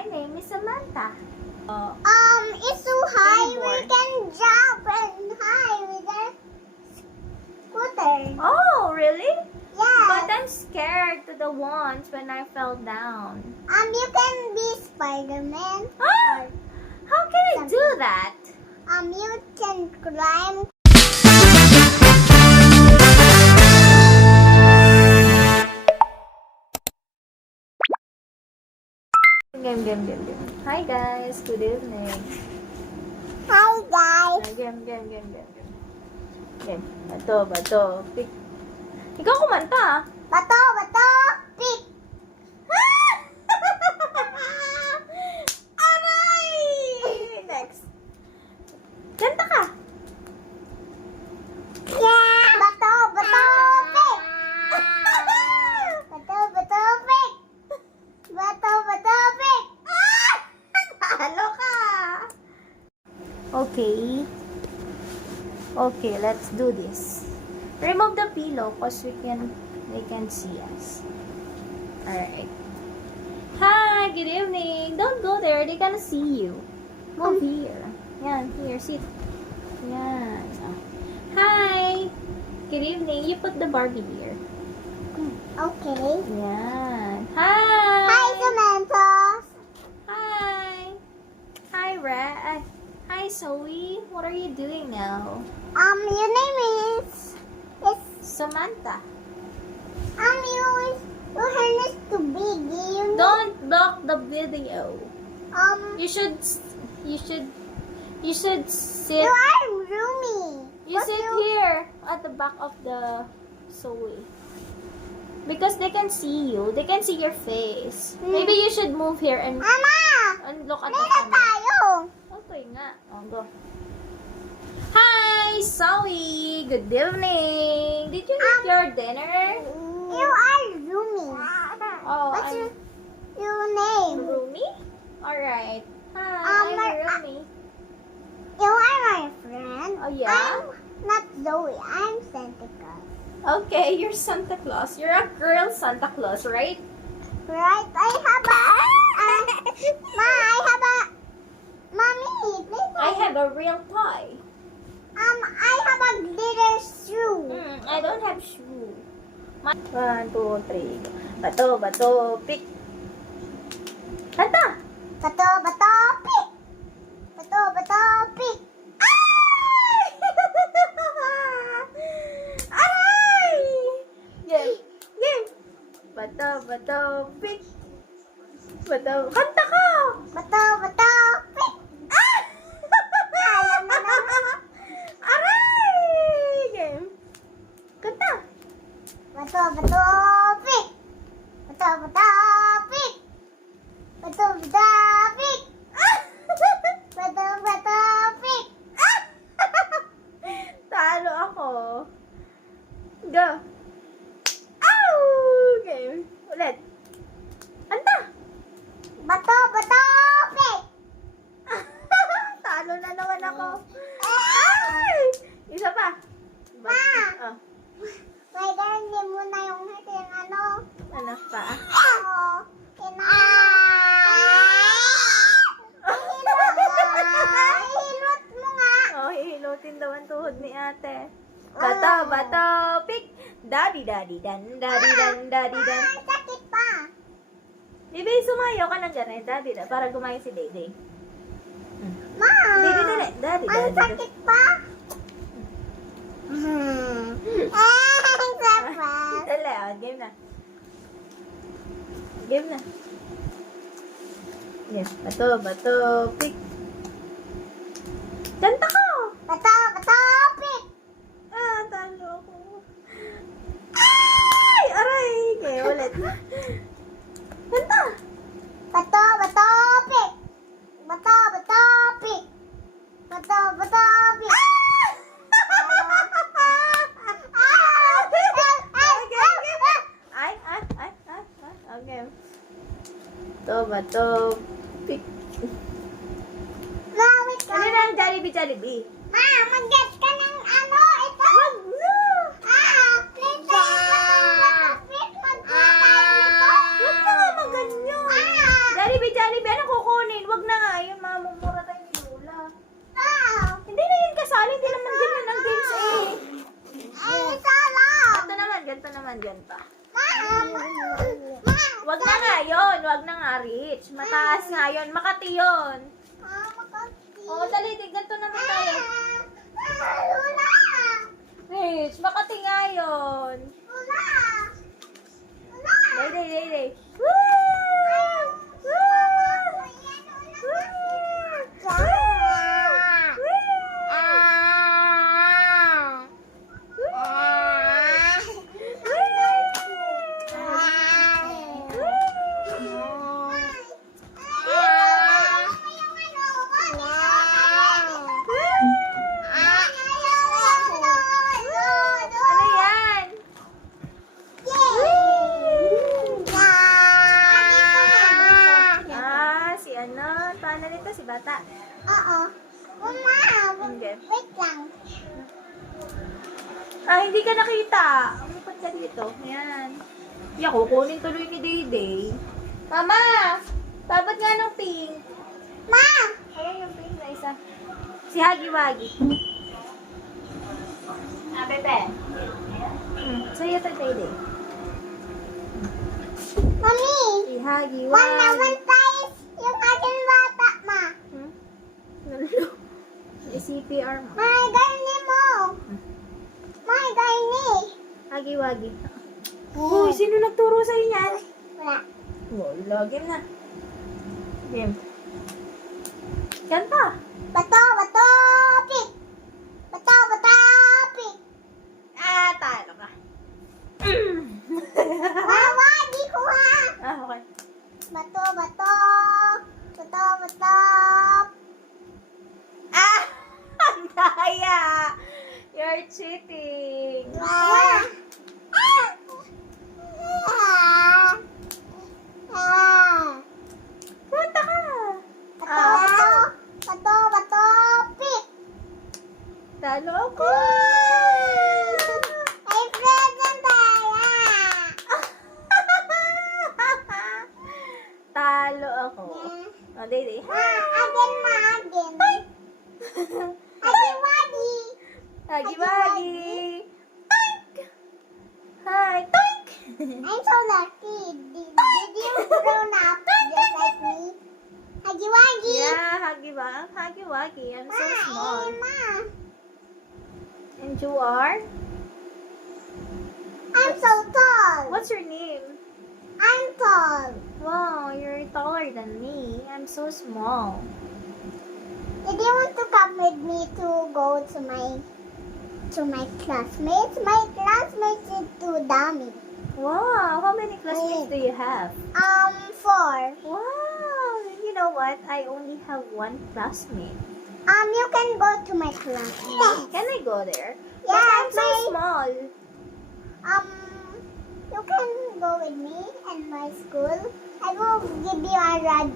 My name is Samantha. It's so high. We Skateboard. can jump and high with the scooter. Oh, really? But Yes. I'm scared to the ones when I fell down. You can be Spider-Man. Ah! How can I do that? You can climb. Game. Hi guys, good evening. Hi guys. Game. Game. Bato. Pick. Ikaw kumanta. Bato, pick. Aray! Next. Kanta ka. Yeah. Bato, pick. Bato, pick. Bato, pick. Talo ka. Okay, let's do this. Remove the pillow because they can see us. Alright. Hi, good evening. Don't go there. They gonna see you. Move here. Yan, here, sit. Yan. Oh. Hi. Good evening. You put the Barbie here. Okay. Yan. Hi. Hi, Samantha. Hi, Rat. Hi, Zoe. What are you doing now? Your name is Samantha. your hand is too big. You know? Don't block the video. Um, You should sit. you are roomy. You sit here at the back of the Zoe. Because they can see you. They can see your face. Maybe you should move here and Mama, look at the meron camera. tayo. Okay nga. Oh, go. Hi, Zoe. Good evening. Did you eat your dinner? You are roomy. Oh, What's I'm your name? Rumi? Alright. Hi, I'm my- Rumi. You are my friend. Oh, yeah? I'm not Zoe. I'm Santa Claus. Okay, you're Santa Claus. You're a girl Santa Claus, right? Right? I have a. Mommy, please. I have a real toy. I have a glitter shoe. I don't have shoe. 1, 2, 3. Bato, pick. Kanta! Bato, pick. Bato, pick. Aray! Game. Bato, pick. Kanta ka! Bato, pick. Alam mo na. Aray! Game. Kanta. Bato, pick. Bato, pick. Bato, pick. Bato, pick. Talo ako. Go. Ow! Game. Ulit. Kanta. Bato, pick. Talo na naman ako. Ay! Isa pa. Ma! Oh, Pwede hindi mo na yung ano. ano pa? Oo. Ihilot mo nga. Oh, hihilutin daw ang tuhod ni ate. Bato, pick. Daddy, dan. Sakit pa. Bibi, sumayaw ka ng ganun. Daddy, para gumayon si Dede. Ma. Daddy. Ang sakit pa. Ang sarap. Dali, oh, game na. Yes, bato, pick. Kanta ka! Bato, pick. Talo ako. Ay! Aray! Okay, ulit. Kanta! Bato, pick. Bato, pick. Bato, pick. Ay. Okay. Bato, pick. Lawit ka. Ano na ang Jollibee? Ma, mag-get ka ng ano. Ito. Wag na! Plate tayo nito. Wag na nga maganyan. Jollibee, ano ko Wag na nga yun. Wag na nga, Rich. Mataas nga yun. Makati yun. Makati. Oo, dali. Ganito naman tayo. Luna. Rich, Makati nga yun. Luna. Luna. Day. Woo! Woo! Ano yan? Si ano? Paano nito? Si Bata. Oo. Mama, Okay. wait lang. Hindi ka nakita. Umipad ka dito. Ayan. Yan, kukunin tuloy ni Dayday. Mama! Dapat nga ng pink. Ma! Ayan yung pink na isa. Si Hagi Wagi. Pepe. Sa'yo to, Dayday. Mami! Si Hagi Wagi. One naman tayo yung ating bata, ma. Nalo. CPR mo. May garni mo. May garni. Hagi Wagi. Uy, sino nagturo sa'yo yan? Wala. Wala, game na. Game. Kanta. Bato, bato, pik. Bato, bato, pik. Talo ka. Wawa, di ko ha. Okay. Bato, bato. Bato, bato. Ang daya! You're cheating. Ah. Kanta ka. Bato, bato, bato, pik. Talo ako. Ay, present tayo. Talo ako. O, Dayday. Again, ma, again. Again, wagi. Hagi Wagi. Toink! Hi, toink! I'm so lucky. Did you grown up just like me? Hagi wagi. Yeah, Hagi Wagi. I'm so small. Ma. And you are? I'm so tall. What's your name? I'm tall. Wow, you're taller than me. I'm so small. Did you want to come with me to go to my classmates? My classmates is too dummy. Wow, how many classmates do you have? 4. Wow, you know what? I only have one classmate. You can go to my classmates. Can I go there? Yeah, But I'm so my- small. You can go with me and my school. I will give you a ride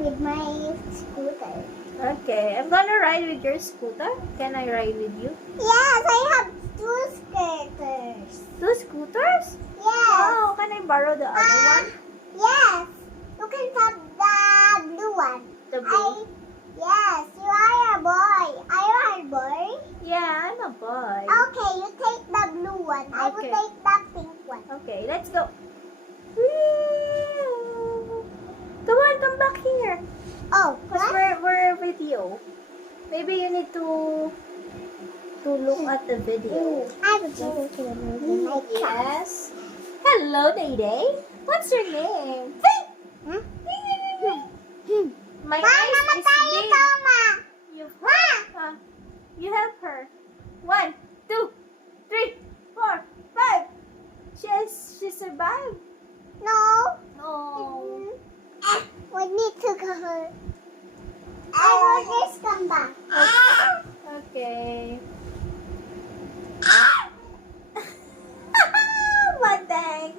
with my scooter. Okay, I'm gonna ride with your scooter. Can I ride with you? Yes, I have 2 scooters. 2 scooters? Yes. Wow, can I borrow the other one? Yes. You can have the blue one. The blue? Yes, you are a boy. Are you a boy? Yeah, I'm a boy. Okay, you take the blue one. I will Okay. take the pink one. Okay, let's go. Whee! Come on, come back here. Oh, Because what? we're with you. Maybe you need to look at the video. I will just Yes. Hello, Dayday. What's your name? Hmm? My Ma, eyes is namatay big. ito, ma. You, Ma. you help her. 1, 2, 3, 4, 5. She survived. No. No. We need to go. I will just come back. Okay. Badeng.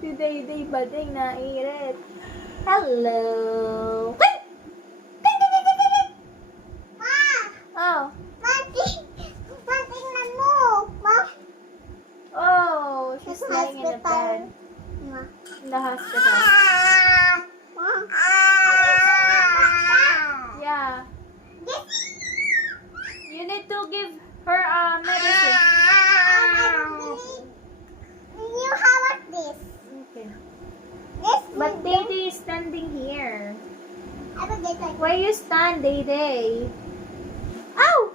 Si Dayday badeng na irit. Hello. Ma. Oh. Ma, tingnan mo. Ma. Oh, she's Sa lying in the hospital. bed. Ma. In the hospital. Ma. Yeah. You need to give her medicine. You have this. Okay. will get like Where you stand, Day Day? Ow!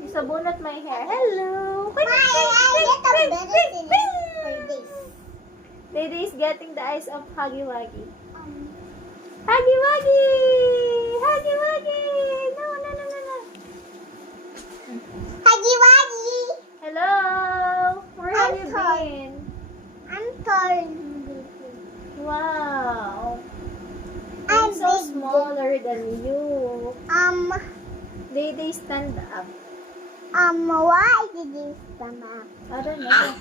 You sabunot my hair. Hello. I get a medicine for this. Day Day is getting the eyes of Huggy Wuggy. Um, Huggy Wuggy! Huggy Wuggy! No, no, no, no, no. Huggy Wuggy. Hello. Where have you I'm sorry. been? I'm sorry. Wow. I'm I'm so big. smaller than you. Day Day stand up. Why did you stand up? I don't know.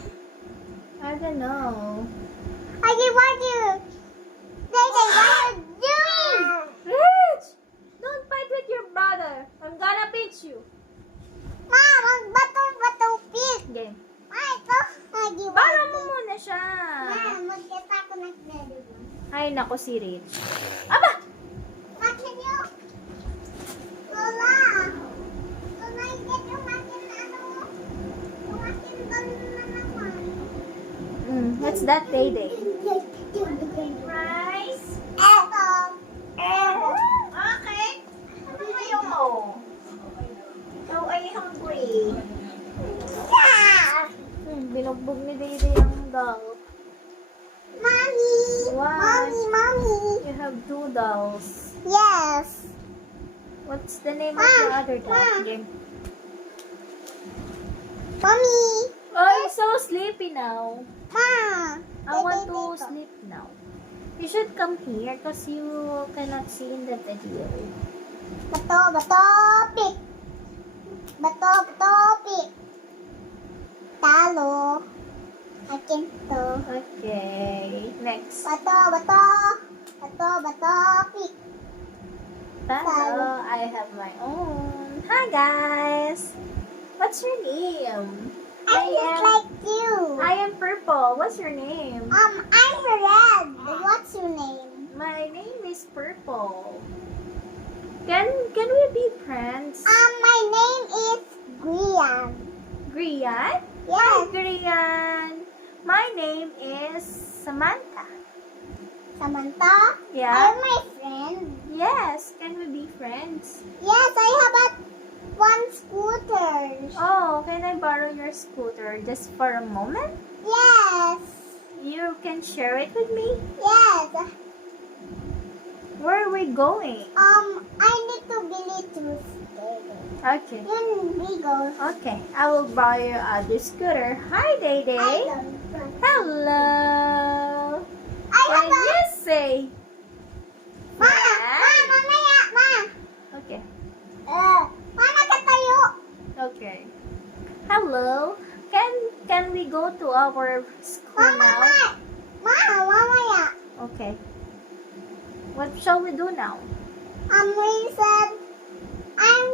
I don't know. Huggy Wuggy. What are you doing? Rich! Don't fight with your brother. I'm gonna pinch you. Mom, ang bato pig. Game. Ay, ito. Huggy Para mo Wuggy. muna siya. Mom, magkita ko ng pwede mo. Ay, nako si Rich. Aba! Bakit niyo? Lola! Lola, get yung akin yung akin balon na naman. What's that, Day Day? Rice? Eto. Bakit? Ano kayo mo? Ikaw ay hungry. Yeah! Binugbog ni Day Day ang doll. Mommy! What? Mommy! You have 2 dolls. Yes. What's the name of the other doll? Ma. Game. Mommy! Oh, I'm so sleepy now. Ma! I want to sleep now. You should come here because you cannot see in the video. Bato, pig. Bato, pig. Talo. Akin to. Okay. Next. Bato, pig. Hello. I have my own. Hi guys. What's your name? I'm just like you. I am purple. What's your name? I'm red. What's your name? My name is Purple. Can we be friends? My name is Grian. Grian? Yes, Grian. My name is Samantha. Samantha. Yeah? Are you my friend? Yes. Can we be friends? Yes, I have one scooter. Oh, can I borrow your scooter just for a moment? Yes. You can share it with me? Yes. Where are we going? I need to bili to stay. Okay. Then we go. Okay. I will borrow your other scooter. Hi, Day Day. I don't. Hello. I Can have a... you say? Ma! friend? Mamaya, ma! Okay. Ma, nakatayo. Okay. Hello. Can we go to our school now? Mamaya. Okay. What shall we do now? We said,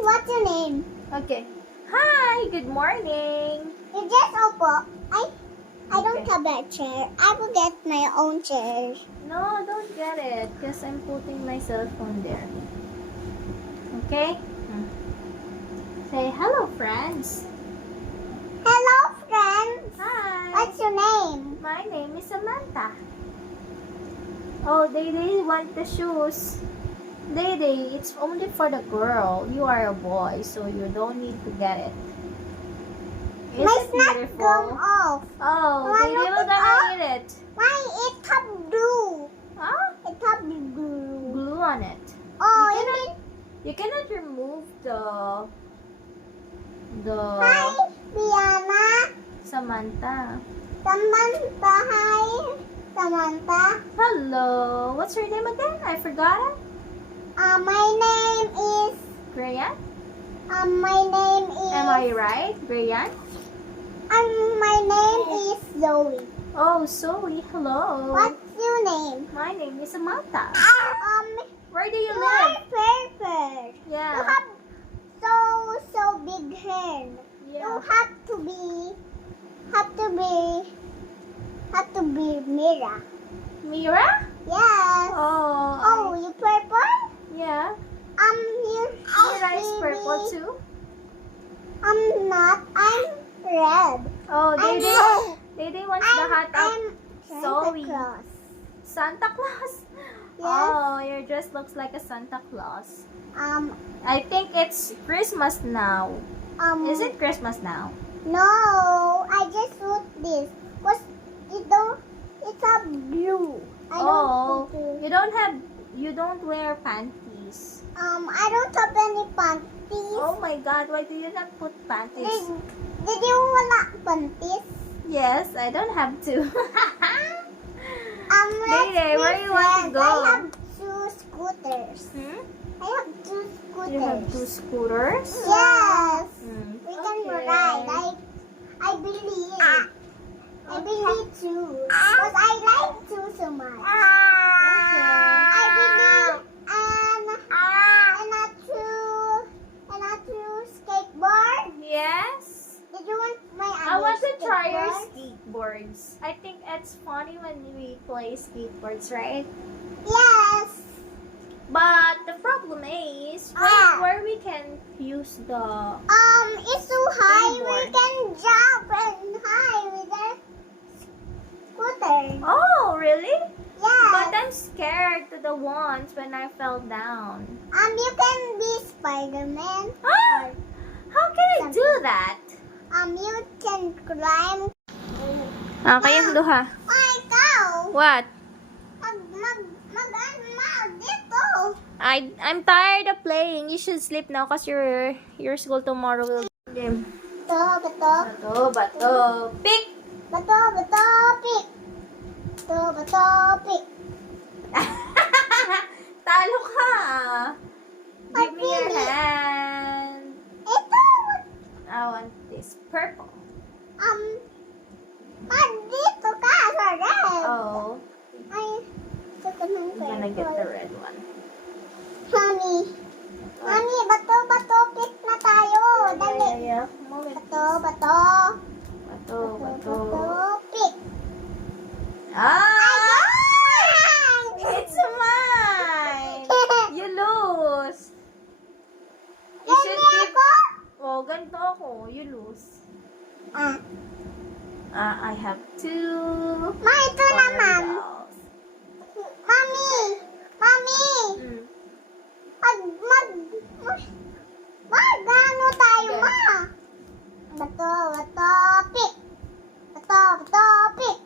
what's your name? Okay. Hi, good morning. You just opo. I don't Okay. have a chair. I will get my own chair. No, don't get it because I'm putting my cell phone there. Okay? Say hello, friends. Hello, friends. Hi. What's your name? My name is Samantha. Oh, they want the shoes. They, it's only for the girl. You are a boy, so you don't need to get it. Is My it snack beautiful? come off. Oh, Why they not will it gonna off? eat it. Why it have blue? Huh? It have blue. Glue on it. Oh, You you cannot- mean You cannot remove the hi, Diana. Samantha. Samantha, hi. Samantha. Hello. What's your name again? I forgot it. My name is. Grayan? My name is. Am I right? Grayan? My name is Zoe. Oh, Zoe. Hello. What's your name? My name is Samantha. Where do you You live? are perfect. You Yeah. have so big hair. You Yeah. have to be Mira. Mira? Yes. Oh. Oh, you purple? Yeah. You. Mira is purple too. I'm not. I'm red. Oh, I'm they wants the hat of I'm Santa Zoe. Claus. Santa Claus. Yes. Oh, your dress looks like a Santa Claus. I I think it's Christmas now. Is it Christmas now? No, I just wrote this. Cause it don't. It's a blue. I Oh, don't. you don't wear panties. I don't have any panties. Oh my God, why do you not put panties? Did you want panties? Yes, I don't have to. Let's Dede, be where you want to friends. go? I have two scooters. Hmm? I have two scooters. You have two scooters? Yes. Hmm, We can okay. ride. I believe. I believe too. Because I like two so much. I believe and a two skateboard. Yes. Did you want my I want to other try your skateboard? skateboards. I think it's funny when we play skateboards, right? Yes. But the problem is where we can use the It's so high. We Skateboard. can jump and high with the scooter. Oh, really? Yes. But I'm scared to the ones when I fell down. You can be Spider-Man. Ah! How can I do that? You can climb. Ah, kayang duha. Ay, ikaw. What? Dito. I'm tired of playing. You should sleep now because your school tomorrow will game. Bato. Bato. Pick! Bato, pick. Bato, pick. Talo ka. Give me your Pili. hand. Ito. I want this purple. Dito ka sa red. Oh, Ay, ito ka ng I'm gonna get the red one. Mami, bato, pick na tayo. Dali. Yeah. Moment. Bato, Bato. pick. Ah! Ay, It's mine! You lose. You should Ganyan give... ako. Oh, ganito ako. You lose. I have two... Ito naman. dolls. Mami, Mm. ano tayo, Okay. ma? Bato, pick. Bato, pick.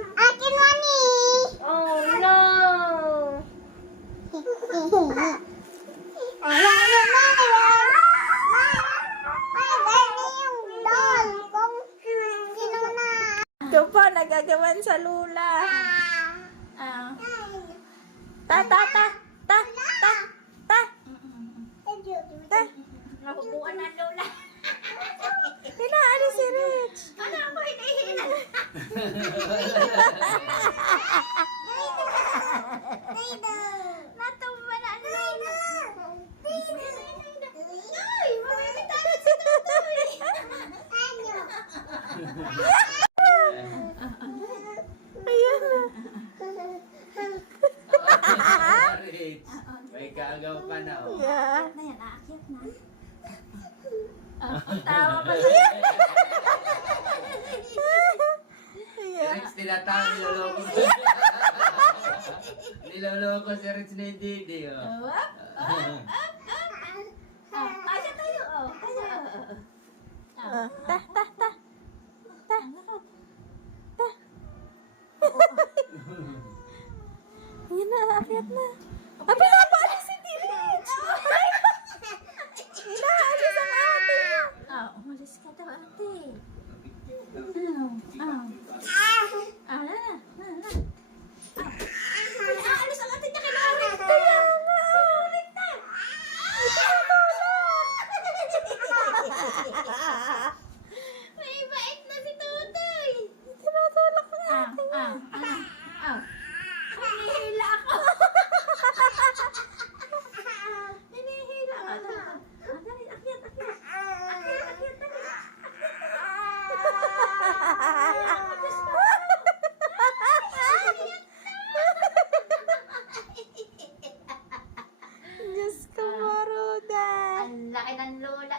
Akin, mami. Oh, no! Yung doll. Kung sino na. Ito pa, nagagawan sa lula. Ah. Ta. Nakukuha na lula. Hinaan si Rich. Ano ako hinihina? Natumba na ang lula. Ay, mamimita na si Tutoy. Ayan na. Rich, may kaagaw ka na, oh. Yeah. Tawa pa Rich, tinatawag, niloloko. Niloloko si Rich ni Didi, oh. Kasya tayo, oh. Ta. Yan na, aakyat na. Ah, pinapaalis si Rich! Inaalis ang ate! Umalis ka daw, ate. Inaalis ang ate niya, kinaalit ka yan! Naalit na! May bait na si Tutoy! Tinutulak na ate niya. Hinihila ako! Hinihila ako! Dali, akyat! Diyos ko, Maruda! Ang laki ng lula,